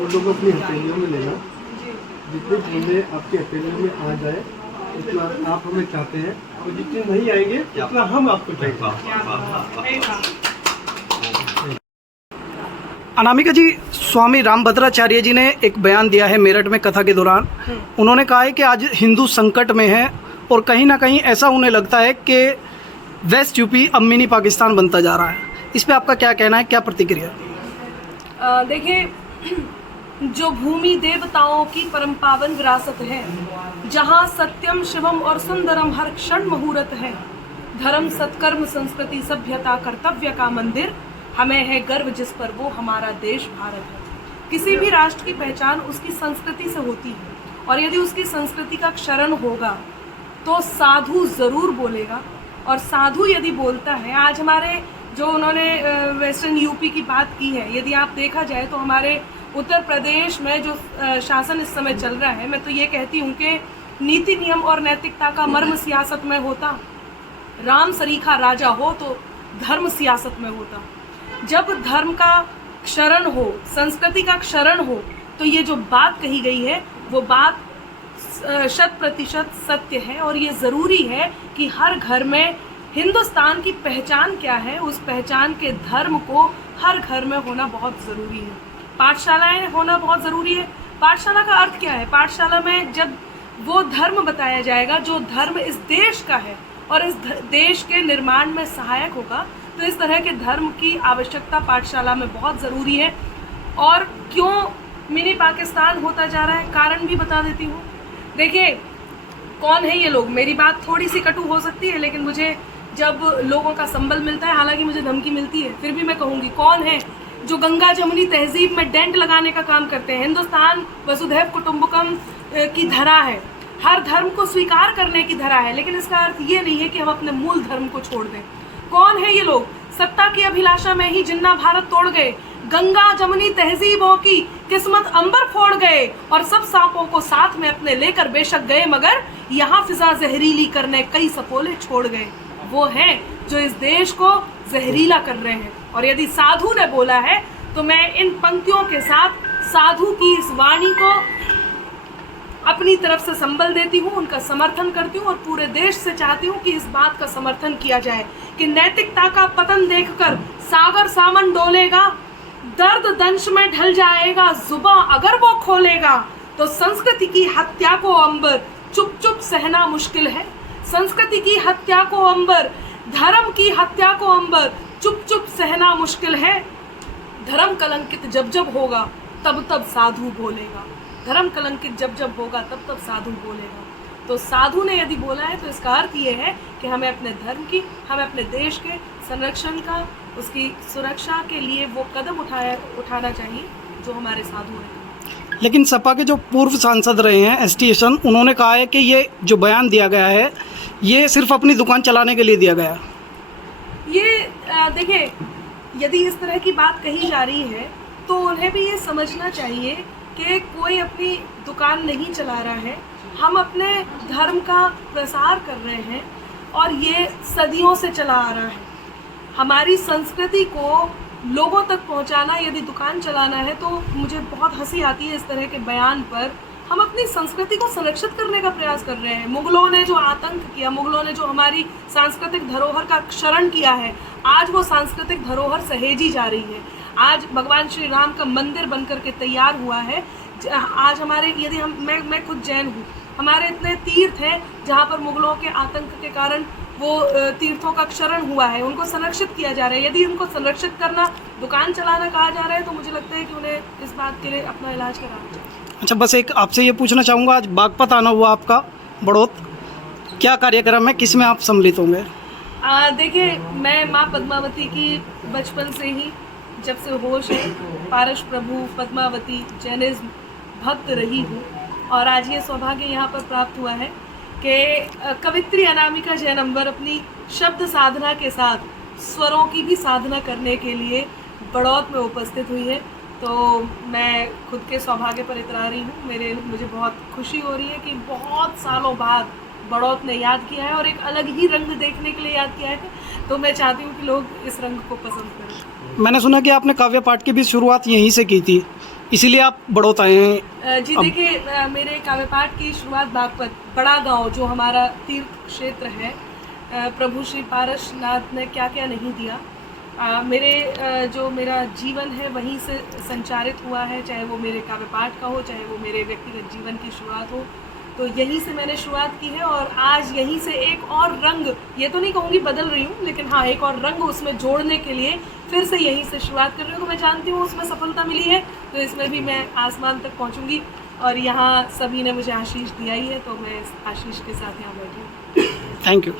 Photo को अपनी हथेलियों में लेना, जितने बूंदे आपकी हथेलियों में आ जाए उतना आप हमें चाहते हैं, और जितने नहीं आएंगे उतना हम आपको चाहते हैं। अनामिका जी, स्वामी रामभद्राचार्य जी ने एक बयान दिया है मेरठ में कथा के दौरान। उन्होंने कहा है कि आज हिंदू संकट में है और कहीं ना कहीं ऐसा उन्हें लगता है कि वेस्ट यूपी अब मिनी पाकिस्तान बनता जा रहा है। इस पे आपका क्या कहना है, क्या प्रतिक्रिया? देखिए, जो भूमि देवताओं की परम पावन विरासत है, जहाँ सत्यम शिवम और सुंदरम हर क्षण मुहूर्त है, धर्म सत्कर्म संस्कृति सभ्यता कर्तव्य का मंदिर, हमें है गर्व जिस पर वो हमारा देश भारत है। किसी भी राष्ट्र की पहचान उसकी संस्कृति से होती है, और यदि उसकी संस्कृति का क्षरण होगा तो साधु ज़रूर बोलेगा। और साधु यदि बोलता है, आज हमारे जो उन्होंने वेस्टर्न यूपी की बात की है, यदि आप देखा जाए तो हमारे उत्तर प्रदेश में जो शासन इस समय चल रहा है, मैं तो ये कहती हूँ कि नीति नियम और नैतिकता का मर्म सियासत में होता, राम सरीखा राजा हो तो धर्म सियासत में होता। जब धर्म का क्षरण हो, संस्कृति का क्षरण हो, तो ये जो बात कही गई है वो बात 100% सत्य है। और ये ज़रूरी है कि हर घर में हिंदुस्तान की पहचान क्या है, उस पहचान के धर्म को हर घर में होना बहुत ज़रूरी है। पाठशालाएं होना बहुत ज़रूरी है। पाठशाला का अर्थ क्या है? पाठशाला में जब वो धर्म बताया जाएगा जो धर्म इस देश का है और इस देश के निर्माण में सहायक होगा, तो इस तरह के धर्म की आवश्यकता पाठशाला में बहुत ज़रूरी है। और क्यों मिनी पाकिस्तान होता जा रहा है, कारण भी बता देती हूँ। देखिए, कौन है ये लोग? मेरी बात थोड़ी सी कटु हो सकती है, लेकिन मुझे जब लोगों का संबल मिलता है, हालांकि मुझे धमकी मिलती है, फिर भी मैं कहूँगी कौन है जो गंगा जमुनी तहजीब में डेंट लगाने का काम करते हैं। हिंदुस्तान वसुधैव कुटुंबकम की धरा है, हर धर्म को स्वीकार करने की धरा है, लेकिन इसका अर्थ ये नहीं है कि हम अपने मूल धर्म को छोड़ दें। कौन है ये लोग? सत्ता की अभिलाषा में ही जिन्ना भारत तोड़ गए, गंगा जमुनी तहजीबों की किस्मत अंबर फोड़ गए, और सब सांपों को साथ में अपने लेकर बेशक गए, मगर यहाँ फिजा जहरीली करने कई सपोले छोड़ गए। वो हैं जो इस देश को जहरीला कर रहे हैं। और यदि साधु ने बोला है तो मैं इन पंक्तियों के साथ साधु की इस वाणी को अपनी तरफ से संबल देती हूँ, उनका समर्थन करती हूँ, और पूरे देश से चाहती हूँ कि इस बात का समर्थन किया जाए कि नैतिकता का पतन देखकर सागर सामन डोलेगा, दर्द दंश में ढल जाएगा, जुबां अगर वो खोलेगा, तो संस्कृति की हत्या को अंबर चुप चुप सहना मुश्किल है। संस्कृति की हत्या को अंबर, धर्म की हत्या को अंबर चुप चुप सहना मुश्किल है। धर्म कलंकित जब जब होगा तब तब साधु बोलेगा। धर्म कलंकित जब जब होगा तब तब साधु बोलेगा। तो साधु ने यदि बोला है तो इसका अर्थ ये है कि हमें अपने धर्म की, हमें अपने देश के संरक्षण का, उसकी सुरक्षा के लिए वो कदम उठाना चाहिए जो हमारे साधु हैं। लेकिन सपा के जो पूर्व सांसद रहे हैं एसटी एसन, उन्होंने कहा है कि ये जो बयान दिया गया है ये सिर्फ अपनी दुकान चलाने के लिए दिया गया। ये देखिए, यदि इस तरह की बात कही जा रही है तो उन्हें भी ये समझना चाहिए कि कोई अपनी दुकान नहीं चला रहा है, हम अपने धर्म का प्रसार कर रहे हैं, और ये सदियों से चला आ रहा है। हमारी संस्कृति को लोगों तक पहुंचाना, यदि दुकान चलाना है, तो मुझे बहुत हंसी आती है इस तरह के बयान पर। हम अपनी संस्कृति को संरक्षित करने का प्रयास कर रहे हैं। मुगलों ने जो आतंक किया, मुगलों ने जो हमारी सांस्कृतिक धरोहर का क्षरण किया है, आज वो सांस्कृतिक धरोहर सहेजी जा रही है। आज भगवान श्री राम का मंदिर बनकर के तैयार हुआ है। आज हमारे, यदि मैं खुद जैन हूँ, हमारे इतने तीर्थ हैं जहाँ पर मुगलों के आतंक के कारण वो तीर्थों का क्षरण हुआ है, उनको संरक्षित किया जा रहा है। यदि उनको संरक्षित करना दुकान चलाना कहा जा रहा है, तो मुझे लगता है कि उन्हें इस बात के लिए अपना इलाज कराना चाहिए। अच्छा, बस एक आपसे ये पूछना चाहूँगा, आज बागपत आना हुआ आपका बड़ौत, क्या कार्यक्रम है, किस में आप सम्मिलित होंगे? देखिए, मैं माँ पद्मावती की बचपन से ही, जब से होश है, पारस प्रभु पद्मावती जैनिज्म भक्त रही हूँ, और आज ये सौभाग्य यहाँ पर प्राप्त हुआ है कि कवित्री अनामिका जैनंबर अपनी शब्द साधना के साथ स्वरों की भी साधना करने के लिए बड़ौत में उपस्थित हुई है। तो मैं खुद के सौभाग्य पर इतरारी हूँ। मुझे बहुत खुशी हो रही है कि बहुत सालों बाद बड़ौत ने याद किया है, और एक अलग ही रंग देखने के लिए याद किया है। तो मैं चाहती हूँ कि लोग इस रंग को पसंद करें। मैंने सुना कि आपने काव्य पाठ की भी शुरुआत यहीं से की थी, इसीलिए आप बड़ौत आए हैं। जी देखिए, मेरे काव्य पाठ की शुरुआत बागपत बड़ा गांव जो हमारा तीर्थ क्षेत्र है, प्रभु श्री पारसनाथ ने क्या क्या नहीं दिया। जो मेरा जीवन है वहीं से संचारित हुआ है, चाहे वो मेरे काव्य पाठ का हो, चाहे वो मेरे व्यक्तिगत जीवन की शुरुआत हो, तो यहीं से मैंने शुरुआत की है। और आज यहीं से एक और रंग, ये तो नहीं कहूँगी बदल रही हूँ, लेकिन हाँ एक और रंग उसमें जोड़ने के लिए फिर से यहीं से शुरुआत कर रही हूँ। तो मैं जानती हूँ उसमें सफलता मिली है, तो इसमें भी मैं आसमान तक पहुँचूँगी। और यहाँ सभी ने मुझे आशीष दिया ही है, तो मैं इस आशीष के साथ यहाँ बैठी हूँ। Thank you.